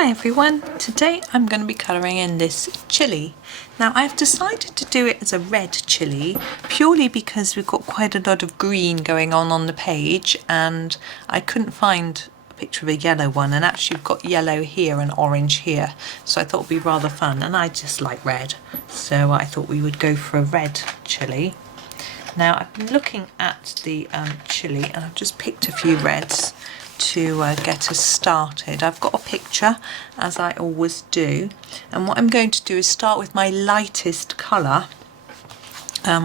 Hi everyone, today I'm going to be colouring in this chili. Now I've decided to do it as a red chili purely because we've got quite a lot of green going on the page and I couldn't find a picture of a yellow one, and actually we've got yellow here and orange here, so I thought it would be rather fun, and I just like red, so I thought we would go for a red chili. Now I've been looking at the chili and I've just picked a few reds to get us started. I've got a picture as I always do, and what I'm going to do is start with my lightest colour,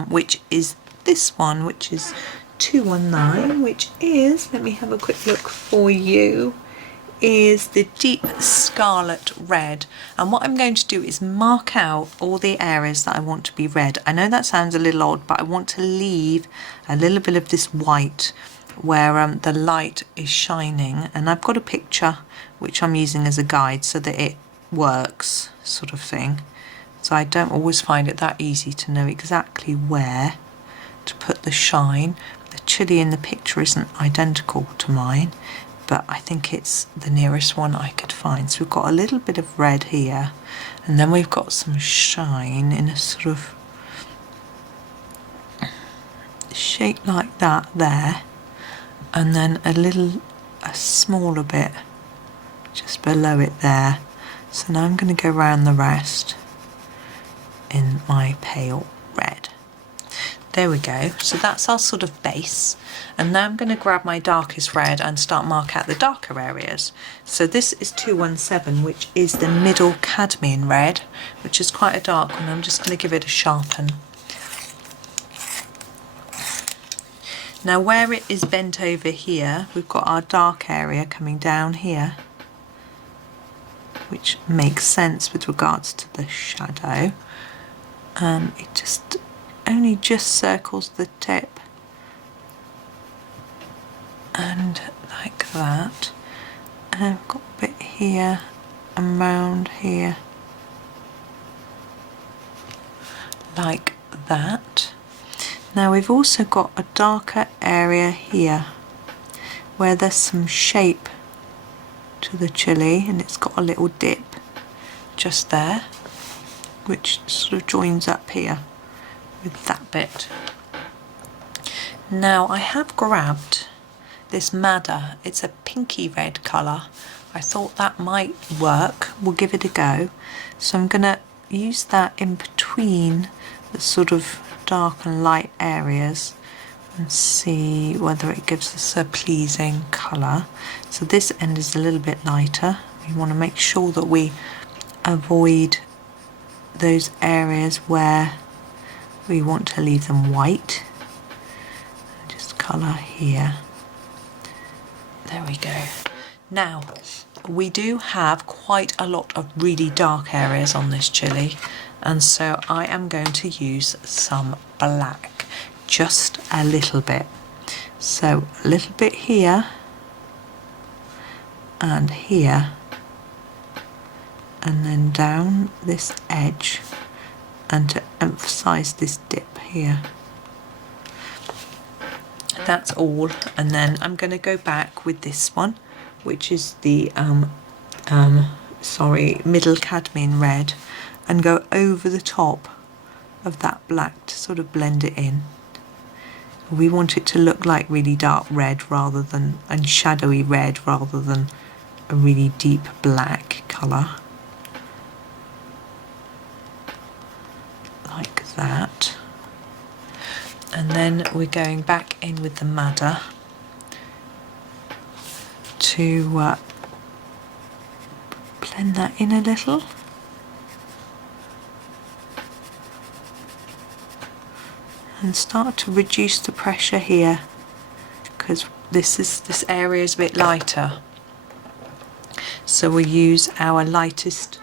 which is this one, which is 219, which is, let me have a quick look for you, is the Deep Scarlet Red. And what I'm going to do is mark out all the areas that I want to be red. I know that sounds a little odd, but I want to leave a little bit of this white where the light is shining, and I've got a picture which I'm using as a guide so that it works, sort of thing. So I don't always find it that easy to know exactly where to put the shine. The chili in the picture isn't identical to mine, but I think it's the nearest one I could find. So we've got a little bit of red here, and then we've got some shine in a sort of shape like that there, and then a smaller bit just below it there. So now I'm going to go around the rest in my pale red. There we go, so that's our sort of base, and now I'm going to grab my darkest red and start mark out the darker areas. So this is 217, which is the Middle Cadmium Red, which is quite a dark one. I'm just going to give it a sharpen. Now where it is bent over here, we've got our dark area coming down here, which makes sense with regards to the shadow. It just only just circles the tip, and like that. And I've got a bit here and round here, like that. Now we've also got a darker area here where there's some shape to the chili, and it's got a little dip just there which sort of joins up here with that bit. Now I have grabbed this madder, it's a pinky red colour. I thought that might work, we'll give it a go. So I'm going to use that in between the sort of dark and light areas and see whether it gives us a pleasing colour. So this end is a little bit lighter. We want to make sure that we avoid those areas where we want to leave them white. Just colour here. There we go. Now we do have quite a lot of really dark areas on this chili, and so I am going to use some black, just a little bit. So a little bit here and here, and then down this edge, and to emphasize this dip here. That's all, and then I'm going to go back with this one, which is the Middle Cadmium Red, and go over the top of that black to sort of blend it in. We want it to look like really dark red rather than, and shadowy red rather than a really deep black colour. Like that. And then we're going back in with the madder to blend that in a little. And start to reduce the pressure here, because this area is a bit lighter. So we'll use our lightest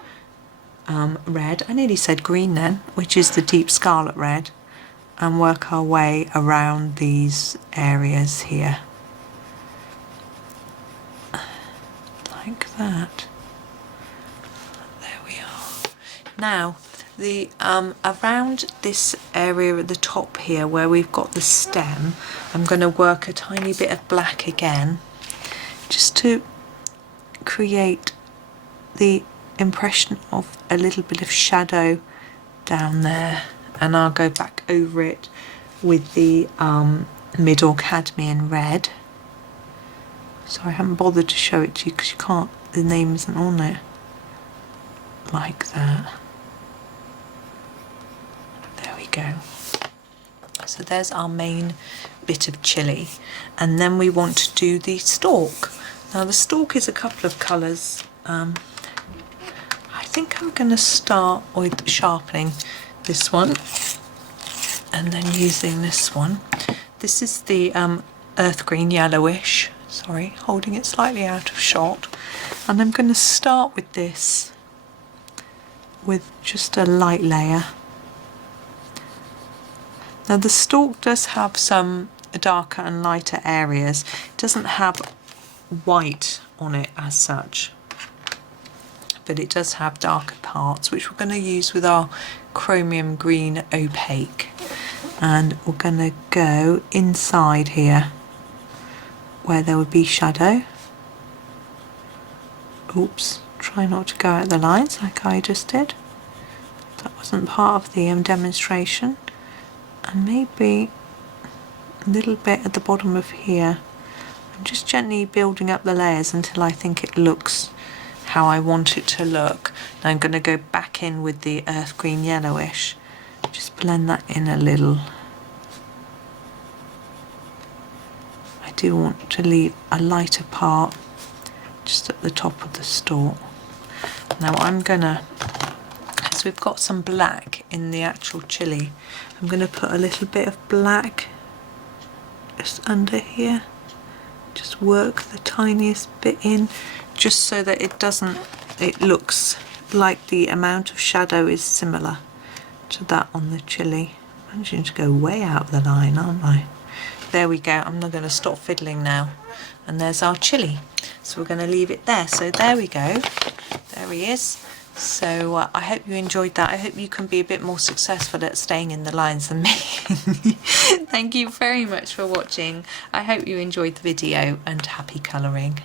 red, I nearly said green then, which is the Deep Scarlet Red, and work our way around these areas here. Like that. There we are. Now the around this area at the top here where we've got the stem, I'm going to work a tiny bit of black again, just to create the impression of a little bit of shadow down there, and I'll go back over it with the Middle Cadmium Red. So I haven't bothered to show it to you because you can't, the name isn't on it. Like that. There we go. So there's our main bit of Chilli, and then we want to do the stalk. Now the stalk is a couple of colours. I think I'm going to start with sharpening this one and then using this one. This is the earth green Yellowish, sorry, holding it slightly out of shot, and I'm going to start with this with just a light layer. Now the stalk does have some darker and lighter areas. It doesn't have white on it as such, but it does have darker parts, which we're going to use with our Chromium green Opaque. And we're going to go inside here where there would be shadow. Oops, try not to go out the lines like I just did. That wasn't part of the demonstration. And maybe a little bit at the bottom of here. I'm just gently building up the layers until I think it looks how I want it to look. Now I'm going to go back in with the earth green Yellowish. Just blend that in a little. I do want to leave a lighter part just at the top of the stalk. Now I'm going to, so we've got some black in the actual Chilli, I'm going to put a little bit of black just under here. Just work the tiniest bit in, just so that it looks like the amount of shadow is similar to that on the Chilli. I'm managing to go way out of the line, aren't I? There we go. I'm not going to stop fiddling now. And there's our Chilli. So we're going to leave it there. So there we go. There he is. So I hope you enjoyed that. I hope you can be a bit more successful at staying in the lines than me. Thank you very much for watching. I hope you enjoyed the video, and happy colouring.